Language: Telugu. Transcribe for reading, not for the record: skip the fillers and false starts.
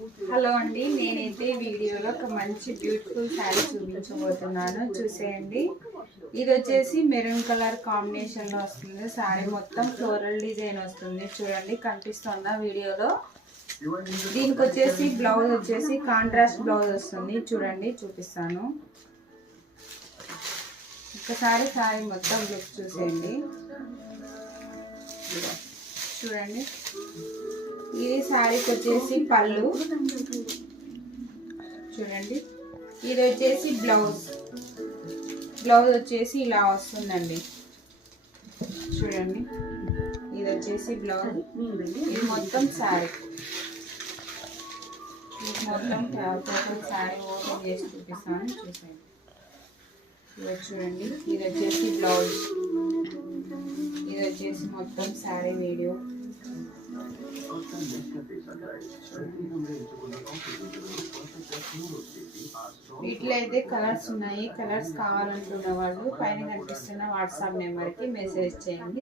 హలో అండి, నేనైతే వీడియోలో ఒక మంచి బ్యూటిఫుల్ శారీ చూపించబోతున్నాను. చూసేయండి. ఇది వచ్చేసి మెరూన్ కలర్ కాంబినేషన్లో వస్తుంది. శారీ మొత్తం ఫ్లోరల్ డిజైన్ వస్తుంది. చూడండి, కనిపిస్తుందా వీడియోలో? దీనికి వచ్చేసి బ్లౌజ్ వచ్చేసి కాంట్రాస్ట్ బ్లౌజ్ వస్తుంది. చూడండి, చూపిస్తాను. ఒకసారి శారీ మొత్తం లుక్ చూసేయండి. చూడండి, ఇది శారీకి వచ్చేసి పళ్ళు. చూడండి, ఇది వచ్చేసి బ్లౌజ్ వచ్చేసి ఇలా వస్తుందండి. చూడండి, ఇది వచ్చేసి బ్లౌజ్. ఇది మొత్తం శారీ, మొత్తం టోటల్ శారీ ఓపెన్ చేసి చూపిస్తాను. చూసేయండి. ఇది చూడండి, ఇది వచ్చేసి బ్లౌజ్, ఇది వచ్చేసి మొత్తం శారీ వీడియో. వీటిలో అయితే కలర్స్ ఉన్నాయి. కలర్స్ కావాలనుకున్న వాళ్ళు పైన కనిపిస్తున్న వాట్సాప్ నెంబర్కి మెసేజ్ చేయండి.